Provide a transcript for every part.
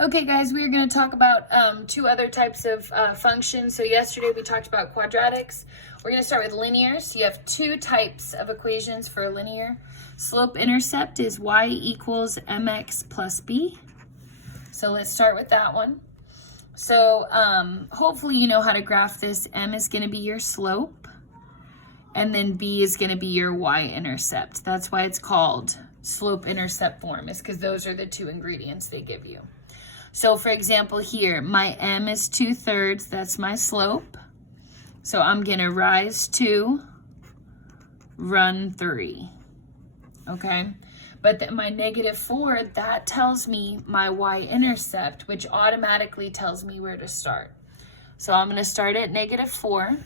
Okay, guys, we are going to talk about two other types of functions. So yesterday we talked about quadratics. We're going to start with linear. So you have two types of equations for a linear. Slope-intercept is y equals mx plus b. So let's start with that one. So hopefully you know how to graph this. M is going to be your slope, and then b is going to be your y-intercept. That's why it's called slope-intercept form, is because those are the two ingredients they give you. So for example here, my m is 2/3, that's my slope. So I'm gonna rise 2, run 3, okay? But then my -4, that tells me my y-intercept, which automatically tells me where to start. So I'm gonna start at -4,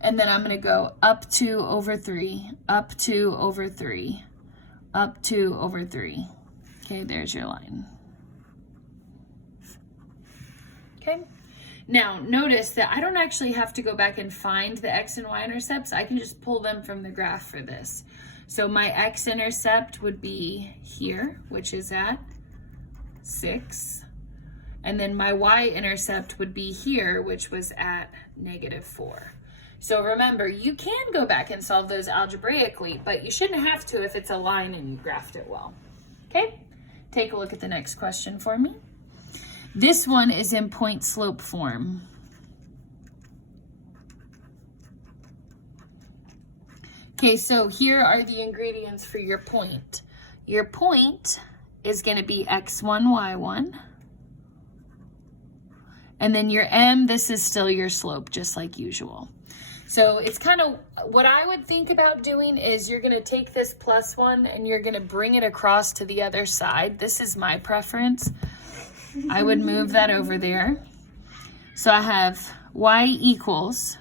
and then I'm gonna go up 2 over 3, up 2 over 3, up 2 over 3. Okay, there's your line. Okay, now notice that I don't actually have to go back and find the x and y intercepts. I can just pull them from the graph for this. So my x-intercept would be here, which is at 6. And then my y-intercept would be here, which was at -4. So remember, you can go back and solve those algebraically, but you shouldn't have to if it's a line and you graphed it well. Okay, take a look at the next question for me. This one is in point slope form. Okay, so here are the ingredients for your point. Your point is going to be x1, y1. And then your m, this is still your slope, just like usual. So it's kind of, what I would think about doing is you're going to take this +1 and you're going to bring it across to the other side. This is my preference. I would move that over there. So I have y equals,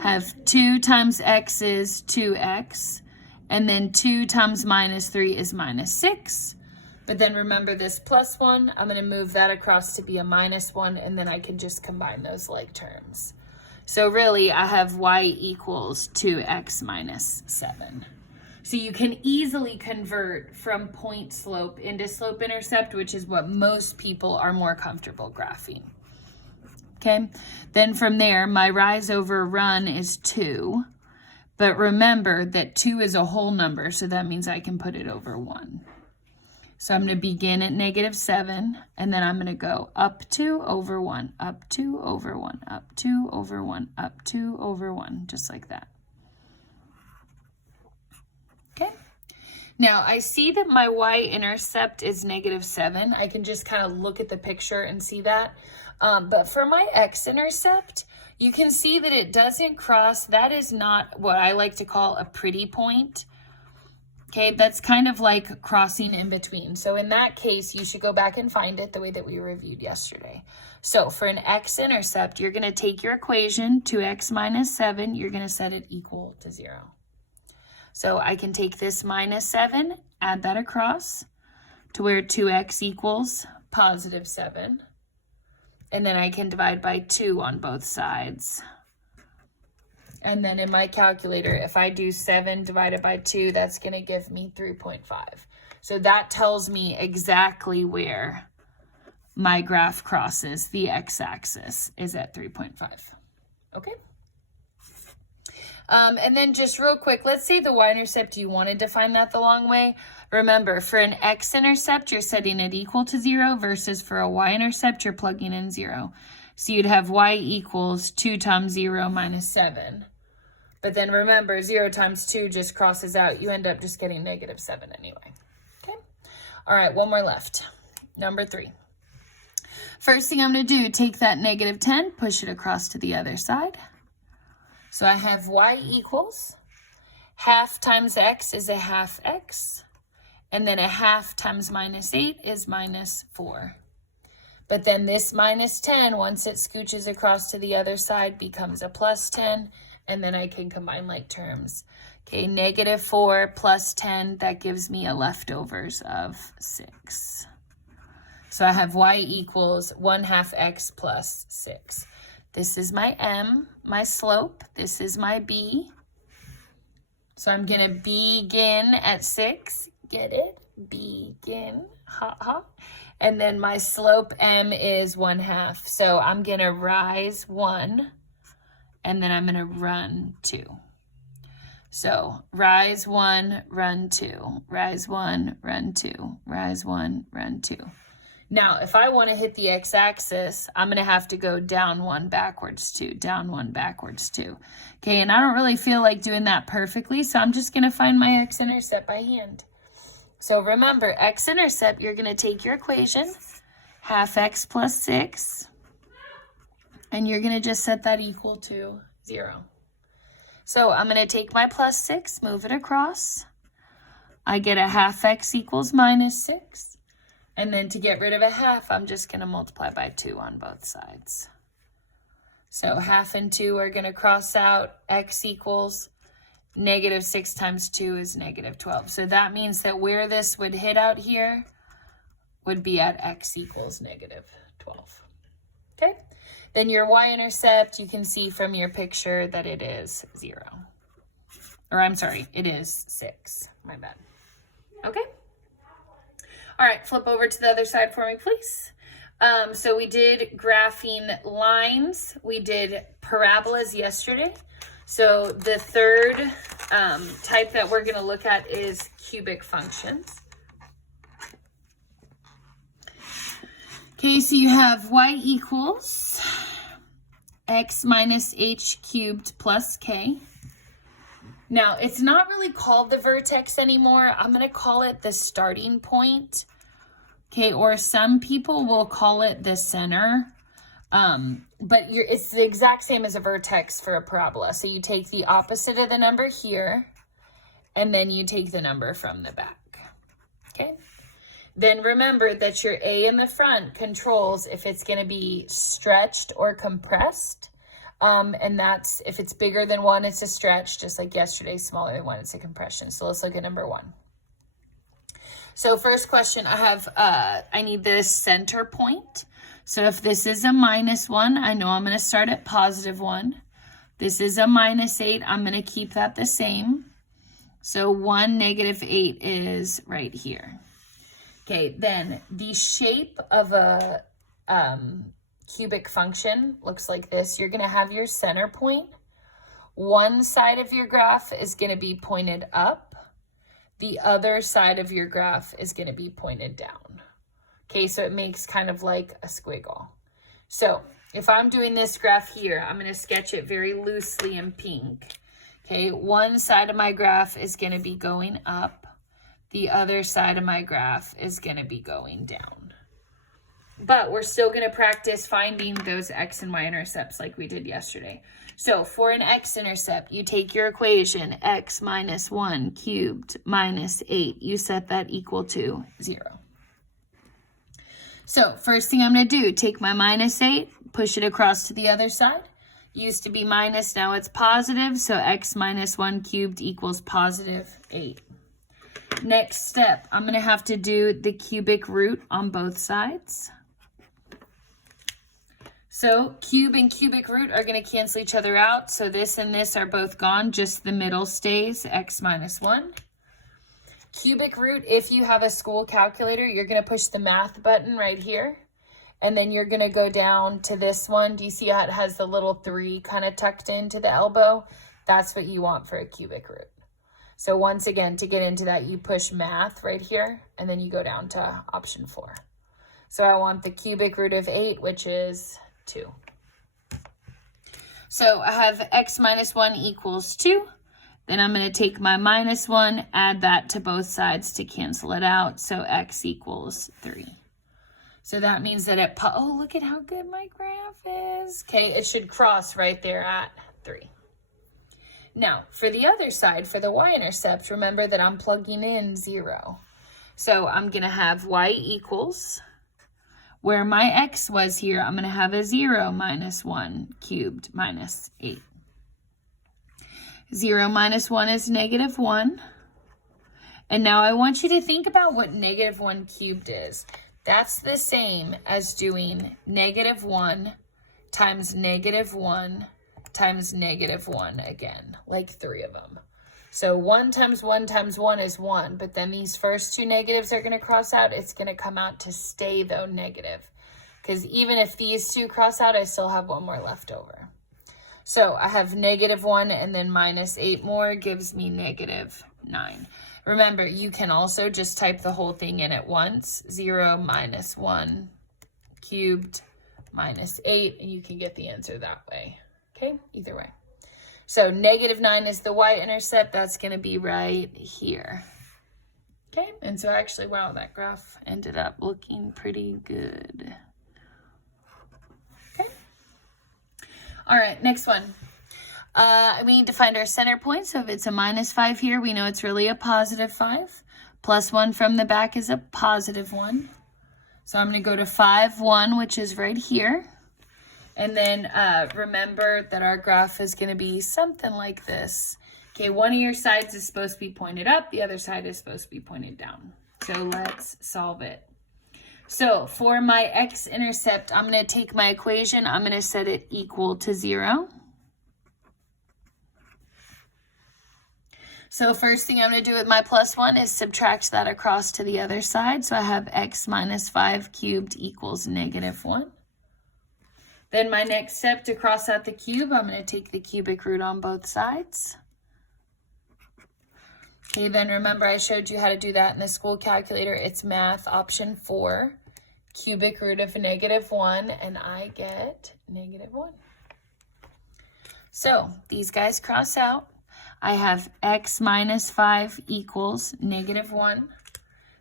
have 2 times x is 2x, and then 2 times -3 is -6. But then remember this +1, I'm going to move that across to be a -1, and then I can just combine those like terms. So really I have y equals 2x minus 7. So you can easily convert from point slope into slope intercept, which is what most people are more comfortable graphing. Okay, then from there, my rise over run is 2. But remember that 2 is a whole number, so that means I can put it over 1. So I'm going to begin at -7, and then I'm going to go up 2 over 1, up 2 over 1, up 2 over 1, up 2 over 1, just like that. Okay. Now I see that my y-intercept is -7. I can just kind of look at the picture and see that. But for my x-intercept, you can see that it doesn't cross. That is not what I like to call a pretty point. Okay, that's kind of like crossing in between. So in that case, you should go back and find it the way that we reviewed yesterday. So for an x-intercept, you're going to take your equation, 2x minus 7, you're going to set it equal to 0. So I can take this -7, add that across to where 2x equals +7. And then I can divide by 2 on both sides. And then in my calculator, if I do 7 divided by 2, that's going to give me 3.5. So that tells me exactly where my graph crosses the x-axis is at 3.5. Okay? And then just real quick, let's say the y-intercept, you want to define that the long way. Remember, for an x-intercept, you're setting it equal to 0 versus for a y-intercept, you're plugging in 0. So you'd have y equals 2 times 0 minus 7. But then remember, 0 times 2 just crosses out. You end up just getting -7 anyway. Okay? All right, one more left. Number 3. First thing I'm going to do, take that -10, push it across to the other side. So I have y equals half times x is a half x, and then a half times -8 is -4. But then this -10, once it scooches across to the other side, becomes a +10, and then I can combine like terms. Okay, -4 plus 10, that gives me a leftovers of 6. So I have y equals 1/2 x plus 6. This is my m, my slope. This is my b. So I'm going to begin at 6. Get it? Begin. Ha ha. And then my slope m is 1/2. So I'm going to rise 1, and then I'm going to run 2. So rise 1, run 2, rise 1, run 2, rise 1, run 2. Now, if I want to hit the x-axis, I'm going to have to go down 1, backwards 2, down 1, backwards 2. Okay, and I don't really feel like doing that perfectly, so I'm just going to find my x-intercept by hand. So remember, x-intercept, you're going to take your equation, 1/2 x plus 6, and you're going to just set that equal to 0. So I'm going to take my plus 6, move it across. I get 1/2 x equals minus 6. And then to get rid of 1/2, I'm just going to multiply by 2 on both sides. So 1/2 and 2 are going to cross out. X equals -6 times 2 is -12. So that means that where this would hit out here would be at x equals -12. Okay? Then your y-intercept, you can see from your picture that it is 0. Or I'm sorry, it is 6. My bad. Okay? All right, flip over to the other side for me, please. So we did graphing lines. We did parabolas yesterday. So the third type that we're going to look at is cubic functions. Okay, so you have y equals x minus h cubed plus k. Now, it's not really called the vertex anymore. I'm going to call it the starting point. Okay, or some people will call it the center. But it's the exact same as a vertex for a parabola. So you take the opposite of the number here, and then you take the number from the back. Okay? Then remember that your a in the front controls if it's going to be stretched or compressed. And that's, if it's bigger than 1, it's a stretch, just like yesterday, smaller than 1, it's a compression. So let's look at number 1. So first question, I need this center point. So if this is a -1, I know I'm going to start at +1. This is a -8, I'm going to keep that the same. So 1, -8 is right here. Okay, then the shape of a cubic function looks like this. You're going to have your center point. One side of your graph is going to be pointed up. The other side of your graph is going to be pointed down. Okay, so it makes kind of like a squiggle. So if I'm doing this graph here, I'm going to sketch it very loosely in pink. Okay, one side of my graph is going to be going up. The other side of my graph is going to be going down. But we're still going to practice finding those x and y intercepts like we did yesterday. So for an x-intercept, you take your equation, x minus 1 cubed minus 8. You set that equal to 0. So first thing I'm going to do, take my -8, push it across to the other side. Used to be minus, now it's positive. So x minus 1 cubed equals +8. Next step, I'm going to have to do the cubic root on both sides. So cube and cubic root are going to cancel each other out. So this and this are both gone. Just the middle stays, x minus 1. Cubic root, if you have a school calculator, you're going to push the math button right here. And then you're going to go down to this one. Do you see how it has the little 3 kind of tucked into the elbow? That's what you want for a cubic root. So once again, to get into that, you push math right here, and then you go down to option 4. So I want the cubic root of 8, which is 2. So I have x minus 1 equals 2. Then I'm going to take my -1, add that to both sides to cancel it out. So x equals 3. So that means that oh, look at how good my graph is. Okay, it should cross right there at 3. Now, for the other side, for the y-intercept, remember that I'm plugging in 0. So I'm going to have y equals, where my x was here, I'm going to have a 0 minus 1 cubed minus 8. 0 minus 1 is -1. And now I want you to think about what -1 cubed is. That's the same as doing -1 times -1 times -1 again, like 3 of them. So 1 times 1 times 1 is 1, but then these first two negatives are going to cross out. It's going to come out to stay, though, negative. Because even if these two cross out, I still have one more left over. So I have -1 and then -8 more gives me -9. Remember, you can also just type the whole thing in at once. 0 minus 1 cubed minus 8, and you can get the answer that way. Okay, either way. So -9 is the y-intercept. That's going to be right here. Okay, and so actually, wow, that graph ended up looking pretty good. Okay. All right, next one. We need to find our center point. So if it's a -5 here, we know it's really a +5. +1 from the back is a +1. So I'm going to go to 5, 1, which is right here. And then remember that our graph is going to be something like this. Okay, one of your sides is supposed to be pointed up. The other side is supposed to be pointed down. So let's solve it. So for my x-intercept, I'm going to take my equation. I'm going to set it equal to 0. So first thing I'm going to do with my +1 is subtract that across to the other side. So I have x minus 5 cubed equals -1. Then my next step to cross out the cube, I'm going to take the cubic root on both sides. Okay, then remember I showed you how to do that in the school calculator. It's math option 4, cubic root of -1, and I get -1. So these guys cross out. I have x minus 5 equals -1.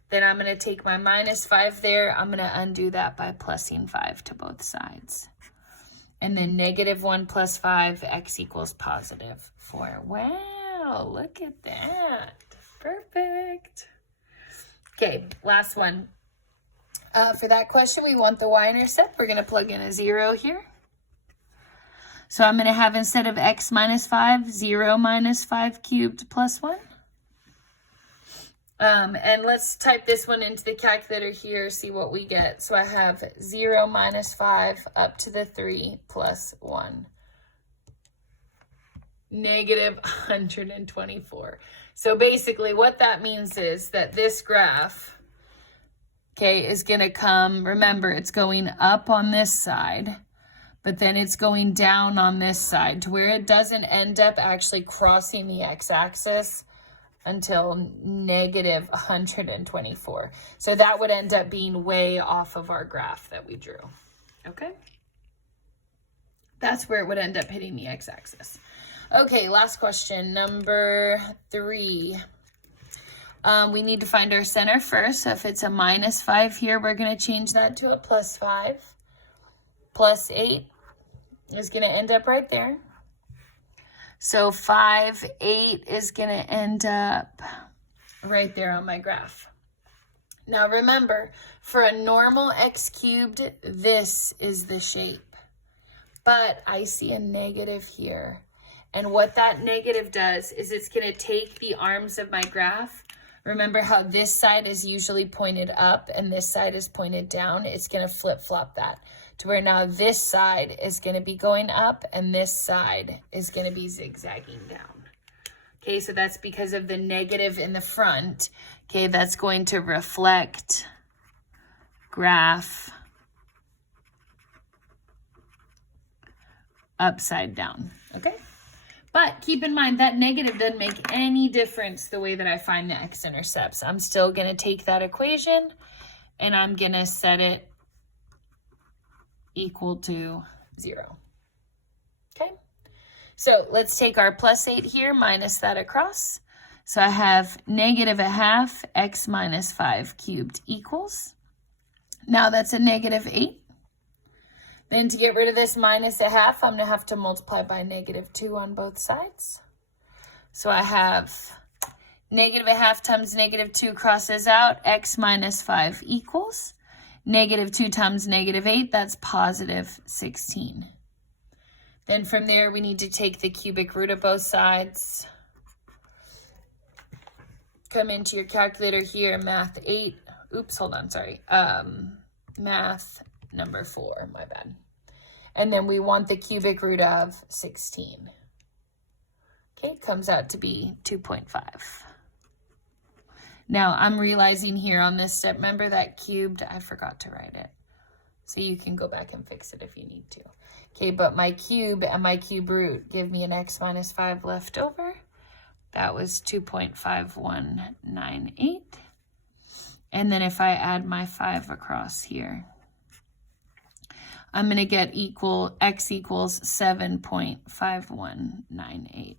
Then I'm going to take my -5 there. I'm going to undo that by plussing 5 to both sides. And then -1 plus 5, x equals +4. Wow, look at that. Perfect. Okay, last one. For that question, we want the y-intercept. We're going to plug in a 0 here. So I'm going to have, instead of x minus 5, 0 minus 5 cubed plus 1. And let's type this one into the calculator here, see what we get. So I have 0 minus 5 up to the 3 plus 1. -124. So basically what that means is that this graph, okay, is going to come, remember, it's going up on this side, but then it's going down on this side to where it doesn't end up actually crossing the x-axis until -124. So that would end up being way off of our graph that we drew. Okay? That's where it would end up hitting the x-axis. Okay, last question, number 3. We need to find our center first. So if it's a -5 here, we're going to change that to a +5. +8 is going to end up right there. So 5, 8 is going to end up right there on my graph. Now remember, for a normal x cubed, this is the shape. But I see a negative here. And what that negative does is it's going to take the arms of my graph. Remember how this side is usually pointed up and this side is pointed down? It's going to flip-flop that to where now this side is going to be going up and this side is going to be zigzagging down. Okay, so that's because of the negative in the front. Okay, that's going to reflect graph upside down. Okay? But keep in mind that negative doesn't make any difference the way that I find the x-intercepts. I'm still going to take that equation and I'm going to set it equal to 0. Okay? So let's take our +8 here, minus that across. So I have -1/2 x minus 5 cubed equals. Now that's a -8. Then to get rid of this -1/2, I'm going to have to multiply by -2 on both sides. So I have -1/2 times -2 crosses out, x minus 5 equals. -2 times -8, that's +16. Then from there, we need to take the cubic root of both sides. Come into your calculator here, math 8. Oops, hold on, sorry. Math number 4, my bad. And then we want the cubic root of 16. Okay, it comes out to be 2.5. Now I'm realizing here on this step, remember that cubed, I forgot to write it. So you can go back and fix it if you need to. Okay, but my cube and my cube root give me an x minus 5 left over. That was 2.5198. And then if I add my 5 across here, I'm going to get x equals 7.5198.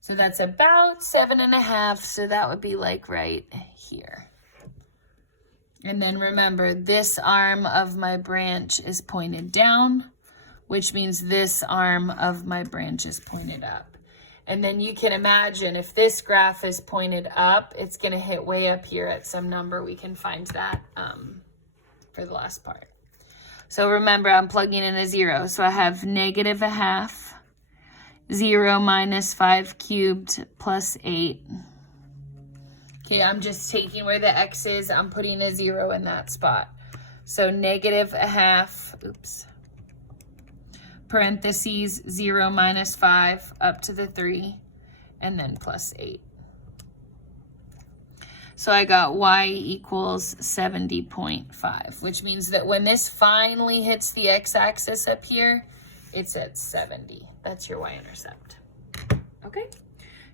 So that's about 7.5. So that would be like right here. And then remember, this arm of my branch is pointed down, which means this arm of my branch is pointed up. And then you can imagine if this graph is pointed up, it's going to hit way up here at some number. We can find that for the last part. So remember, I'm plugging in a 0. So I have -1/2, 0 minus 5 cubed plus 8. Okay, I'm just taking where the x is. I'm putting a 0 in that spot. So -1/2, oops, parentheses, 0 minus 5 up to the 3, and then plus 8. So I got y equals 70.5, which means that when this finally hits the x-axis up here, it's at 70. That's your y-intercept. Okay,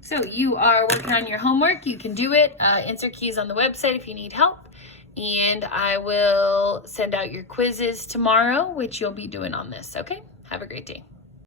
so you are working on your homework. You can do it. Answer keys on the website if you need help. And I will send out your quizzes tomorrow, which you'll be doing on this, okay? Have a great day.